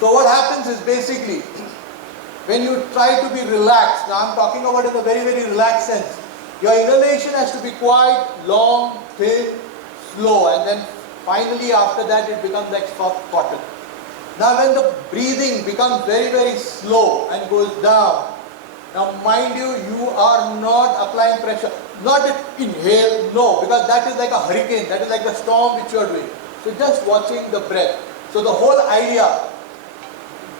So what happens is basically, when you try to be relaxed, now I'm talking about in a very, very relaxed sense, your inhalation has to be quite long, thin, slow, and then finally after that it becomes like soft cotton. Now when the breathing becomes very, very slow and goes down, now mind you, you are not applying pressure, not inhale, no, because that is like a hurricane, that is like the storm which you are doing. So just watching the breath. So the whole idea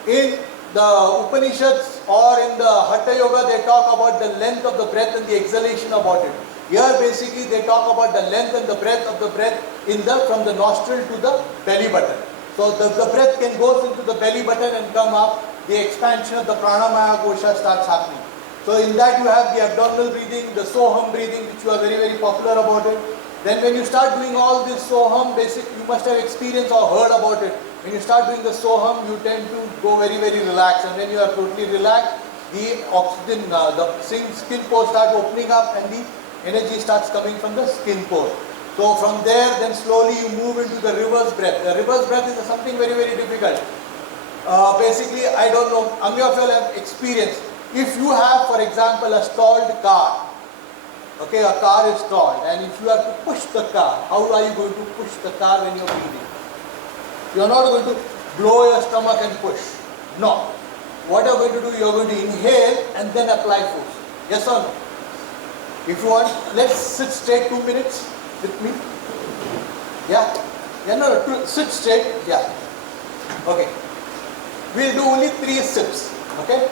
in the Upanishads or in the Hatha Yoga, they talk about the length of the breath and the exhalation about it. Here basically they talk about the length and the breadth of the breath from the nostril to the belly button. So the breath can go into the belly button and come up, the expansion of the pranamaya kosha starts happening. So in that you have the abdominal breathing, the soham breathing, which you are very, very popular about it. Then when you start doing all this soham, basically you must have experienced or heard about it. When you start doing the soham, you tend to go very, very relaxed, and when you are totally relaxed, the oxygen, the skin pores start opening up and the energy starts coming from the skin pore. So from there, then slowly you move into the reverse breath. The reverse breath is something very, very difficult. Basically, I don't know, how many of you have experienced. If you have, for example, a stalled car, okay, a car is stalled, and if you have to push the car, how are you going to push the car when you are breathing? You are not going to blow your stomach and push. No. What you are going to do, you are going to inhale and then apply force. Yes or no? If you want, let's sit straight 2 minutes with me. Yeah? Yeah, no, sit straight. Yeah. Okay. We'll do only 3 sips. Okay?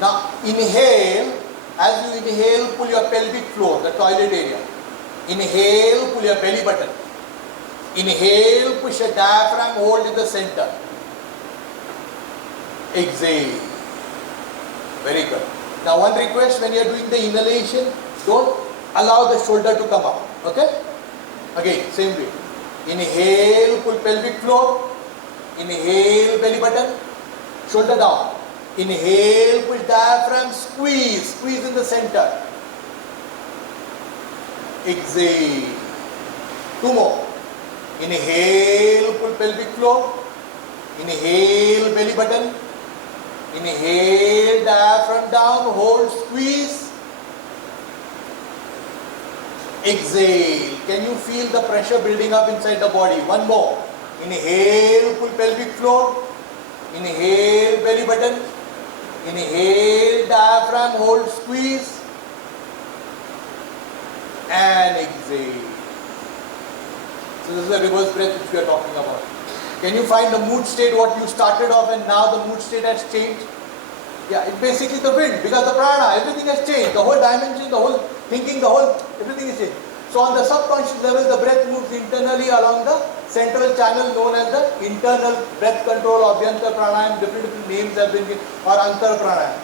Now, inhale. As you inhale, pull your pelvic floor, the toilet area. Inhale, pull your belly button. Inhale, push your diaphragm, hold in the center. Exhale. Very good. Now one request, when you are doing the inhalation, don't allow the shoulder to come up. Okay? Again, same way. Inhale, pull pelvic floor. Inhale, belly button. Shoulder down. Inhale, push diaphragm, squeeze. Squeeze in the center. Exhale. 2 more. Inhale, pull pelvic floor. Inhale, belly button. Inhale, diaphragm down, hold, squeeze. Exhale. Can you feel the pressure building up inside the body? 1 more. Inhale, pull pelvic floor. Inhale, belly button. Inhale, diaphragm, hold, squeeze. And exhale. So this is the reverse breath which we are talking about. Can you find the mood state what you started off and now the mood state has changed? Yeah, it's basically the wind, because the prana, everything has changed. The whole dimension, the whole thinking, everything is changed. So on the subconscious level, the breath moves internally along the central channel known as the internal breath control, Abhyantar pranayam, different names have been given, or antar pranayam.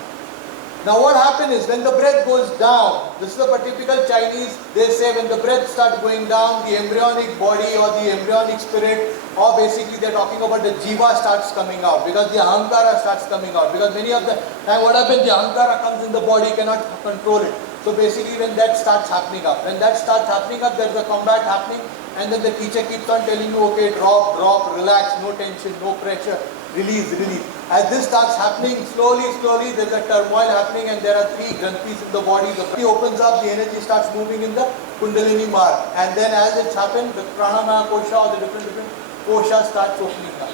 Now what happens is, when the breath goes down, this is a typical Chinese, they say when the breath starts going down, the embryonic body or the embryonic spirit, or basically they are talking about the jiva starts coming out, because the ahankara starts coming out, because many of the time what happens, the ahankara comes in the body, cannot control it. So basically when that starts happening up, there is a combat happening, and then the teacher keeps on telling you, okay, drop, relax, no tension, no pressure, release. As this starts happening, slowly, there is a turmoil happening, and there are 3 granthis in the body. The body opens up, the energy starts moving in the Kundalini marg. And then as it's happened, the Pranamaya kosha or the different koshas starts opening up.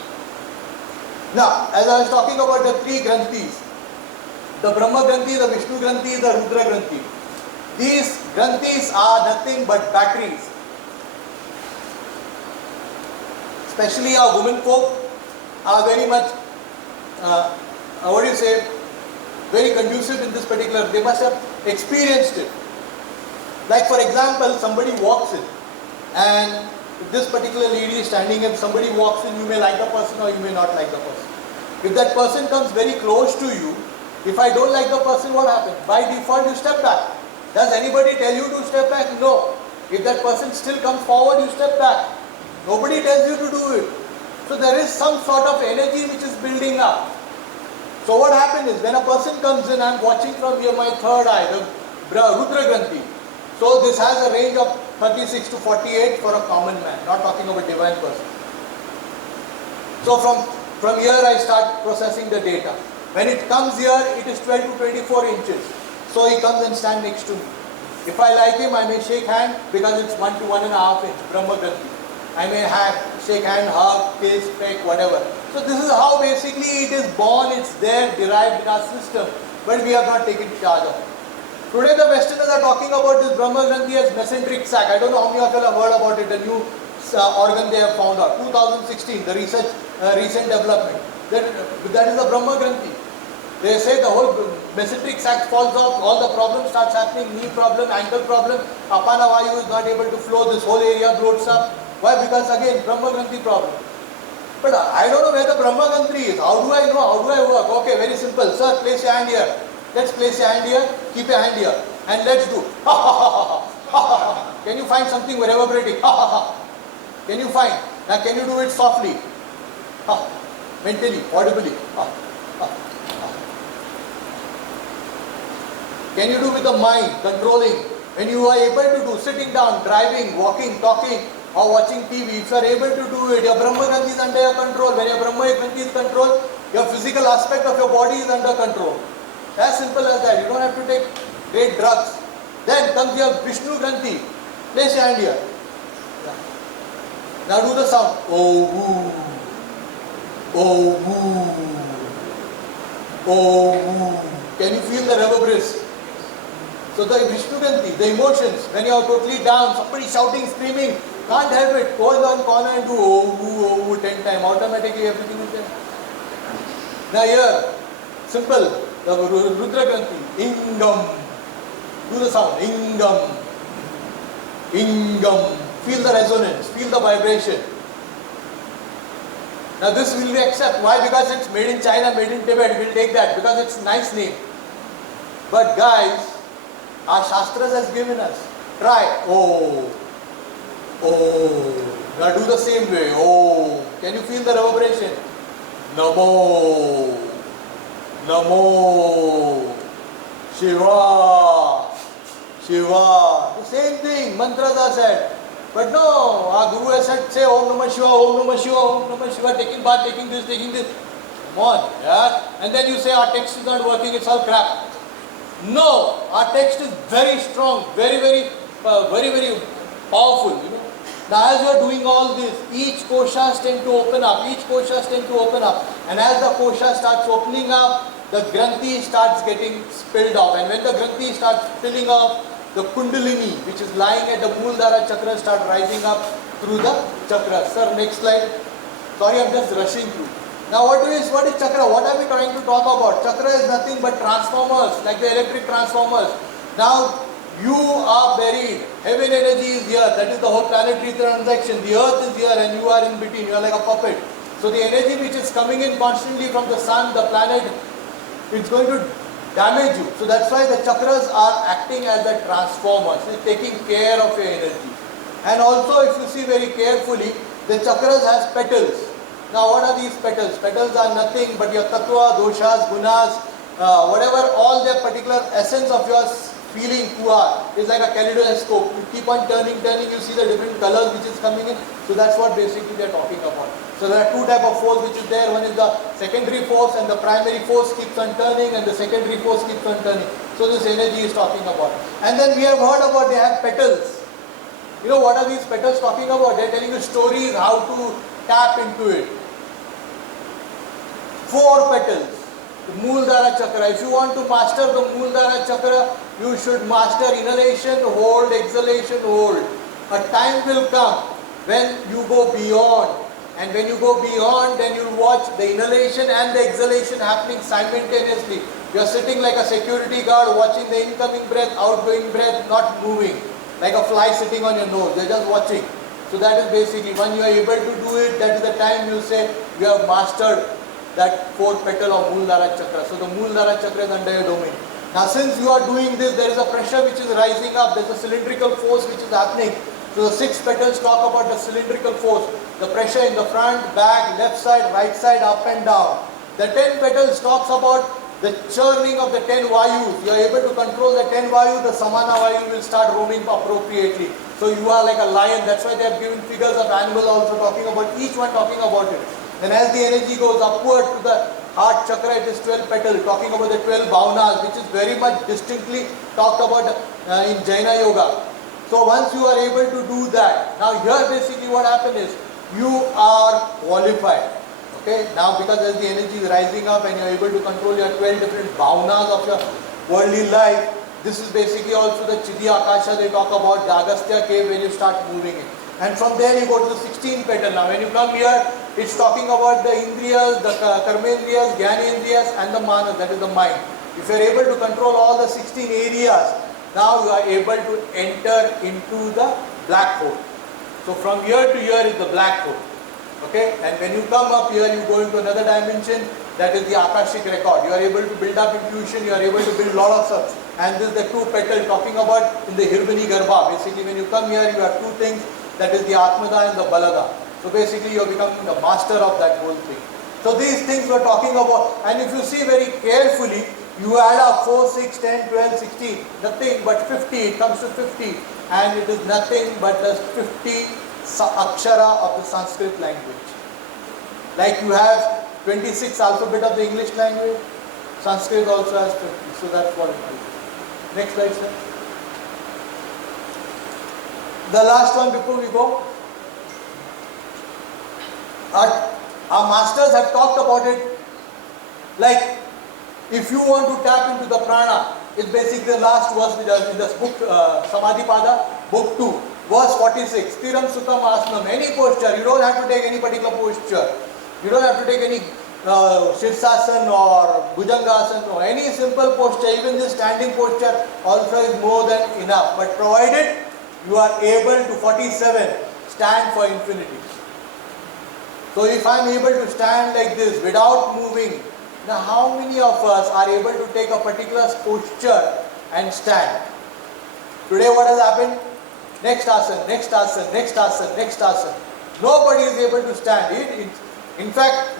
Now, as I was talking about the 3 granthis, the Brahma granthi, the Vishnu granthi, the Rudra granthi. These granthis are nothing but batteries. Especially our women folk are very much, very conducive in this particular, they must have experienced it. Like for example, somebody walks in, and if this particular lady is standing and somebody walks in, you may like the person or you may not like the person. If that person comes very close to you, if I don't like the person, what happens? By default, you step back. Does anybody tell you to step back? No. If that person still comes forward, you step back. Nobody tells you to do it. So there is some sort of energy which is building up. So what happens is, when a person comes in, I am watching from here my third eye, the Rudra Granthi. So this has a range of 36 to 48 for a common man, not talking about divine person. So from From here I start processing the data. When it comes here, it is 12 to 24 inches. So he comes and stands next to me. If I like him, I may shake hand because it's 1 to 1.5 inch, Brahma Granthi. I may shake hand, hug, kiss, peck, whatever. So this is how basically it is born, it's there, derived in our system, but we have not taken charge of it. Today the Westerners are talking about this Brahma Granthi as mesenteric sac. I don't know how many of you have heard about it, the new organ they have found out. 2016, the research, recent development. That is the Brahma Granthi. They say the whole mesenteric sac falls off, all the problems starts happening, knee problem, ankle problem, Apana Vayu is not able to flow, this whole area bloats up. Why? Because again, Brahma Granthi problem. But I don't know where the Brahma Granthi is. How do I know? How do I work? Okay, very simple. Sir, place your hand here. Let's place your hand here, keep your hand here. And let's do. Ha ha ha ha ha ha. Can you find something reverberating? Ha ha ha. Can you find? Now can you do it softly? Ha. Mentally, audibly. Ha. Ha. Ha. Can you do with the mind, controlling? When you are able to do, sitting down, driving, walking, talking, or watching TV, if you are able to do it, your Brahma Granthi is under your control. When your Brahma Granthi is controlled, your physical aspect of your body is under control. As simple as that. You don't have to take great drugs. Then comes your Vishnu Granthi. Place your hand here. Now do the sound. Oh, woo. Oh, woo. Oh, woo. Can you feel the reverberance? So the Vishnu Granthi, the emotions, when you are totally down, somebody shouting, screaming, can't help it. Go in one corner and do oh, woo, 10 times. Automatically everything is there. Now here, simple. The Rudra Granthi, Ingam. Do the sound, Ingam. Ingam. Feel the resonance, feel the vibration. Now this will we accept. Why? Because it's made in China, made in Tibet. We'll take that because it's a nice name. But guys, our Shastras has given us. Try. Oh. Oh. Now do the same way. Oh. Can you feel the reverberation? Namo. Namo. Shiva. Shiva. The same thing. Mantras are said. But no, our Guru has said, say Om Namah Shiva, Om Namah Shiva, Om Namah Shiva, taking bath, taking this, taking this. Come on, yeah. And then you say our text is not working, it's all crap. No, our text is very strong, very powerful. You know. Now as you are doing all this, each koshas tend to open up, and as the kosha starts opening up, the granthi starts getting spilled off, and when the granthi starts spilling off, the kundalini, which is lying at the Mooladhara chakra, start rising up through the chakra. Sir, next slide. Sorry, I'm just rushing through. Now what is chakra? What are we trying to talk about? Chakra is nothing but transformers, like the electric transformers. Now, you are buried. Heaven energy is here. That is the whole planetary transaction. The earth is here and you are in between. You are like a puppet. So the energy which is coming in constantly from the sun, the planet, it's going to damage you. So that's why the chakras are acting as the transformers. It's taking care of your energy. And also if you see very carefully, the chakras has petals. Now what are these petals? Petals are nothing but your tattva, doshas, gunas, whatever, all their particular essence of yours feeling kuha is like a kaleidoscope. You keep on turning, you see the different colors which is coming in. So that's what basically they are talking about. So there are two types of force which is there. One is the secondary force and the primary force keeps on turning and the secondary force keeps on turning. So this energy is talking about. And then we have heard about they have petals. You know what are these petals talking about? They are telling you stories how to tap into it. 4 petals. The Mooladhara chakra. If you want to master the Mooladhara chakra, you should master inhalation, hold, exhalation, hold. A time will come when you go beyond. And when you go beyond, then you watch the inhalation and the exhalation happening simultaneously. You are sitting like a security guard watching the incoming breath, outgoing breath, not moving. Like a fly sitting on your nose. They are just watching. So that is basically when you are able to do it, that is the time you say you have mastered that 4th petal of Mooladhara chakra. So the Mooladhara chakra is under your domain. Now since you are doing this, there is a pressure which is rising up. There is a cylindrical force which is happening. So the 6 petals talk about the cylindrical force. The pressure in the front, back, left side, right side, up and down. The 10 petals talks about the churning of the 10 vayus. You are able to control the 10 vayu, the samana vayu will start roaming appropriately. So you are like a lion. That's why they have given figures of animal also talking about, each one talking about it. Then as the energy goes upward to the heart chakra, it is 12 petal, talking about the 12 bhavanas, which is very much distinctly talked about in Jaina Yoga. So once you are able to do that, now here basically what happens is, you are qualified. Okay, now because as the energy is rising up and you are able to control your 12 different bhavanas of your worldly life, this is basically also the Chidi Akasha they talk about, the Agastya cave, when you start moving it. And from there you go to the 16 petal. Now when you come here, it's talking about the Indriyas, the Karmendriyas, Gyanendriyas and the Manas, that is the mind. If you are able to control all the 16 areas, now you are able to enter into the black hole. So from here to here is the black hole. Okay, and when you come up here, you go into another dimension, that is the Akashic record. You are able to build up intuition, you are able to build lot of stuff. And this is the two petal talking about in the Hirbani Garbha. Basically when you come here, you have two things, that is the Atmada and the Balada. So basically you are becoming the master of that whole thing. So these things we are talking about, and if you see very carefully, you add up 4, 6, 10, 12, 16, nothing but 50, it comes to 50, and it is nothing but the 50 akshara of the Sanskrit language. Like you have 26 alphabet of the English language, Sanskrit also has 50, so that's what it is. Next slide, sir. The last one before we go. Our masters have talked about it, like if you want to tap into the prana, it's basically the last verse in this book, Samadhipada, book 2, verse 46, Stiram Sutam Asanam, any posture, you don't have to take any particular posture, you don't have to take any Shirsasana or Bhujangasana or any simple posture, even this standing posture also is more than enough, but provided you are able to, 47, stand for infinity. So if I am able to stand like this without moving, now how many of us are able to take a particular posture and stand? Today what has happened? Next asana, next asana, next asana, next asana. Nobody is able to stand. In fact,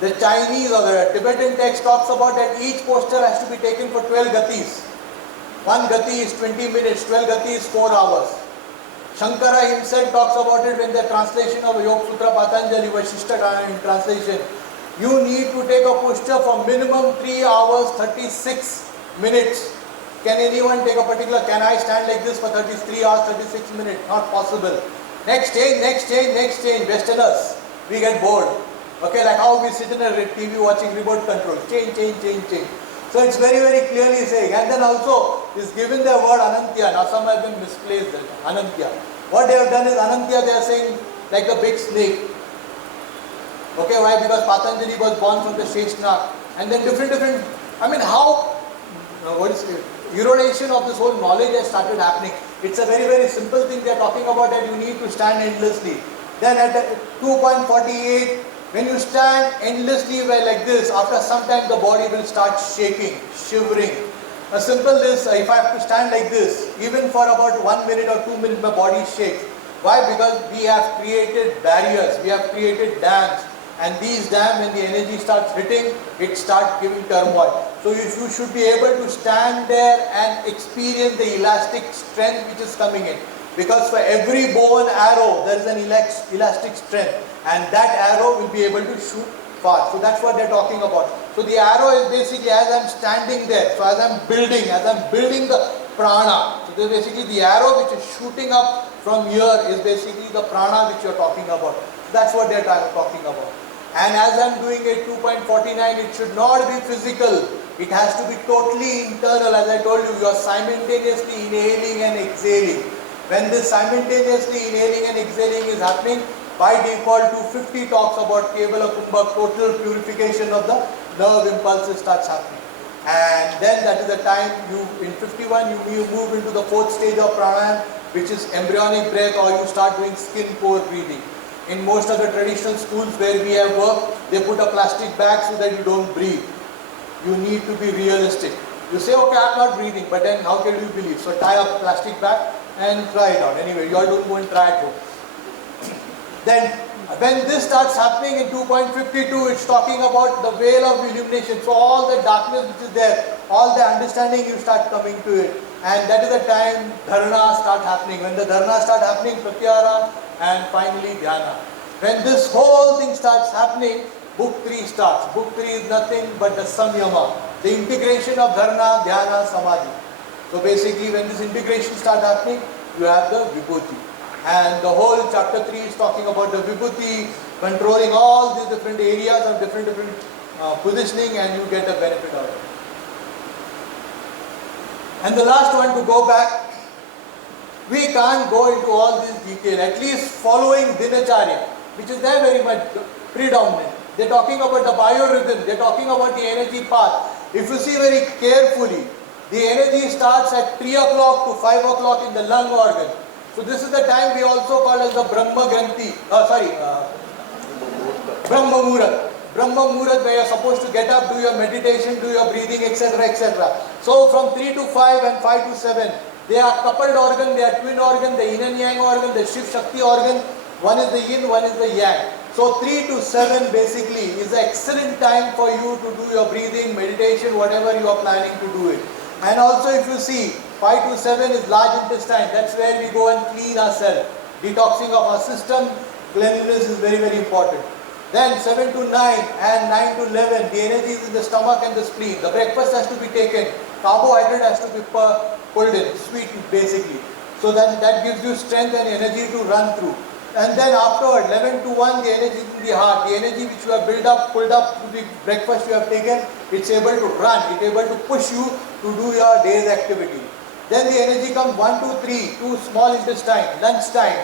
the Chinese or the Tibetan text talks about that each posture has to be taken for 12 gatis. One gati is 20 minutes, 12 gati is 4 hours. Shankara himself talks about it when the translation of Yoga Sutra Patanjali, Vashishta in translation. You need to take a posture for minimum 3 hours 36 minutes. Can anyone take a particular, can I stand like this for 33 hours 36 minutes? Not possible. Next change, next change, next change. Westerners, we get bored. Okay, like how we sit in a TV watching remote control. Change, change, change, change. So it's very, very clearly saying. And then also is given the word Anantya. Now some have been misplaced. Anantya. What they have done is Anantya, they are saying like a big snake. Okay, why? Because Patanjali was born from the Sheshnak. And then different, I mean how, what is it? Erodation of this whole knowledge has started happening. It's a very, very simple thing they are talking about, that you need to stand endlessly. Then at 2.48, when you stand endlessly like this, after some time the body will start shaking, shivering. A simple this, if I have to stand like this, even for about 1 minute or 2 minutes, my body shakes. Why? Because we have created barriers, we have created dams. And these dams, when the energy starts hitting, it starts giving turmoil. So you should be able to stand there and experience the elastic strength which is coming in. Because for every bow and arrow, there is an elastic strength. And that arrow will be able to shoot far. So that's what they're talking about. So the arrow is basically as I'm standing there, so as I'm building the prana. So this basically the arrow which is shooting up from here is basically the prana which you're talking about. That's what they're talking about. And as I'm doing it 2.49, it should not be physical. It has to be totally internal. As I told you, you are simultaneously inhaling and exhaling. When this simultaneously inhaling and exhaling is happening, by default 250 talks about Kebala Kumbha, total purification of the nerve impulses starts happening. And then that is the time in 51 you move into the fourth stage of pranayama, which is embryonic breath, or you start doing skin pore breathing. In most of the traditional schools where we have worked, they put a plastic bag so that you don't breathe. You need to be realistic. You say, okay, I'm not breathing, but then how can you believe? So tie up a plastic bag and try it out. Anyway, you all don't go and try it. Then when this starts happening in 2.52, it's talking about the veil of illumination. So all the darkness which is there, all the understanding, you start coming to it. And that is the time dharana start happening. When the dharana start happening, pratyahara and finally dhyana. When this whole thing starts happening, book 3 starts. Book 3 is nothing but the samyama, the integration of dharana, dhyana, samadhi. So basically when this integration starts happening, you have the vibhuti. And the whole chapter 3 is talking about the vibhuti, controlling all these different areas of different positioning, and you get a benefit out of it. And the last one, to go back, we can't go into all this detail, at least following Dinacharya, which is there very much predominant. They're talking about the biorhythm, they're talking about the energy path. If you see very carefully, the energy starts at 3 o'clock to 5 o'clock in the lung organ. So this is the time we also call as the Brahma Granthi, Brahma Muhurat. Brahma Muhurat, where you are supposed to get up, do your meditation, do your breathing, etc., etc. So from 3 to 5 and 5 to 7, they are coupled organ, they are twin organ, the yin and yang organ, the Shiv Shakti organ. One is the yin, one is the yang. So 3 to 7 basically is an excellent time for you to do your breathing, meditation, whatever you are planning to do it. And also if you see, 5 to 7 is large intestine. That's where we go and clean ourselves. Detoxing of our system, cleanliness is very, very important. Then 7 to 9 and 9 to 11, the energy is in the stomach and the spleen. The breakfast has to be taken. Carbohydrate has to be pulled in, sweetened basically. So then that gives you strength and energy to run through. And then afterward, 11 to 1, the energy is in the heart. The energy which you have built up, pulled up to the breakfast you have taken, it's able to run. It's able to push you to do your day's activity. Then the energy comes 1 to 3, to small intestine, lunch time.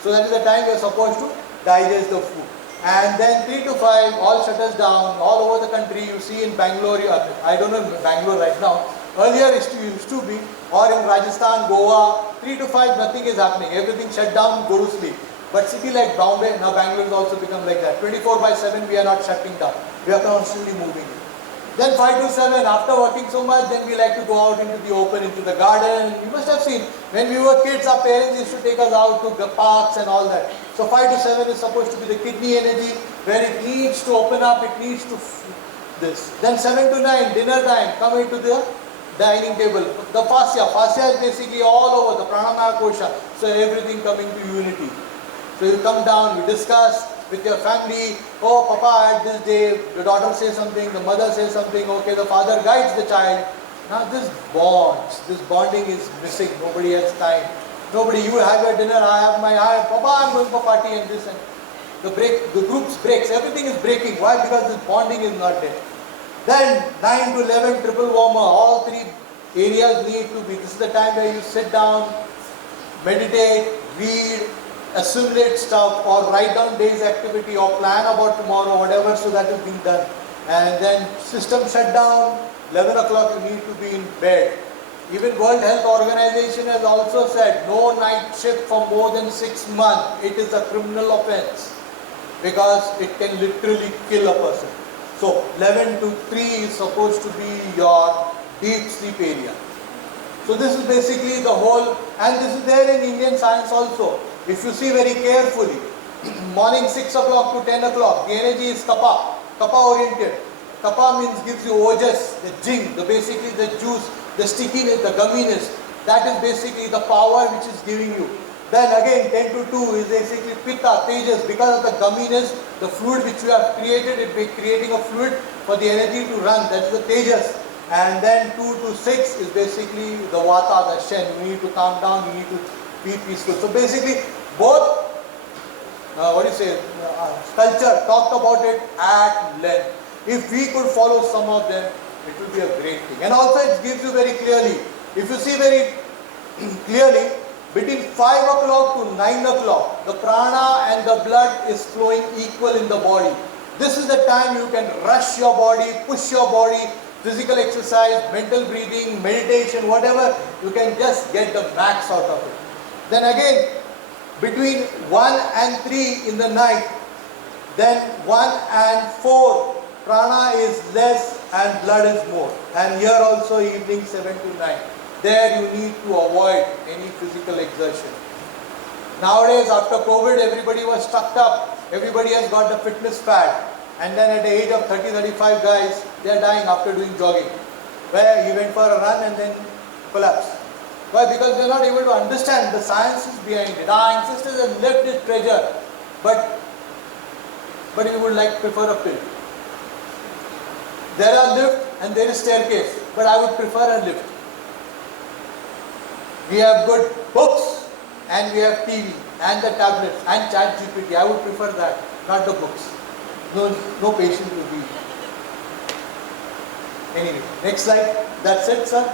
So that is the time you are supposed to digest the food. And then 3 to 5, all shutters down, all over the country. You see in Bangalore, I don't know Bangalore right now. Earlier it used to be, or in Rajasthan, Goa, 3 to 5, nothing is happening. Everything shut down, go to sleep. But city like Bombay, now Bangalore has also become like that. 24/7, we are not shutting down. We are constantly moving. Then 5 to 7, after working so much, then we like to go out into the open, into the garden. You must have seen, when we were kids, our parents used to take us out to the parks and all that. So 5 to 7 is supposed to be the kidney energy, where it needs to open up, it needs to this. Then 7 to 9, dinner time, come into the dining table. The fascia is basically all over, the pranamaya kosha. So everything coming to unity. So you come down, you discuss with your family. Oh, Papa, at this day, the daughter says something, the mother says something, okay, the father guides the child. Now this bonding is missing. Nobody has time. Nobody, you have your dinner, Papa, I'm going for party and this and the groups breaks, everything is breaking. Why? Because this bonding is not there. Then 9 to 11, triple warmer, all three areas need to be. This is the time where you sit down, meditate, read, assimilate stuff, or write down day's activity, or plan about tomorrow, whatever, so that is being done. And then system shut down, 11 o'clock you need to be in bed. Even World Health Organization has also said no night shift for more than 6 months. It is a criminal offense because it can literally kill a person. So 11 to 3 is supposed to be your deep sleep area. So this is basically the whole, and this is there in Indian science also. If you see very carefully, morning 6 o'clock to 10 o'clock, the energy is kapha oriented. Kapha means gives you ojas, the jing, basically the juice, the stickiness, the gumminess. That is basically the power which is giving you. Then again 10 to 2 is basically pitta, tejas. Because of the gumminess, the fluid which you have created, it will be creating a fluid for the energy to run. That is the tejas. And then 2 to 6 is basically the vata, the shen. You need to calm down, you need to be peaceful. So basically both, culture talked about it at length. If we could follow some of them, it will be a great thing. And also it gives you very clearly, if you see very clearly, between 5 o'clock to 9 o'clock, the prana and the blood is flowing equal in the body. This is the time you can rush your body, push your body, physical exercise, mental breathing, meditation, whatever, you can just get the max out of it. Then again, between 1 and 3 in the night, then 1 and 4, prana is less and blood is more. And here also evening 7 to 9. There you need to avoid any physical exertion. Nowadays after COVID, everybody was stuck up. Everybody has got the fitness fad. And then at the age of 30-35 guys, they are dying after doing jogging. Where he went for a run and then collapsed. Why? Because they are not able to understand the sciences behind it. Our ancestors have left this treasure. But but you would like prefer a pill. There are lift and there is staircase, but I would prefer a lift. We have good books and we have TV and the tablets and chat GPT. I would prefer that, not the books. No patient will be. Anyway, next slide. That's it, sir.